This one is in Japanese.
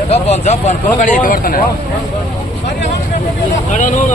জব বন্ধ জব বন্ধ কোনো গাড়ি যেতে পারতো না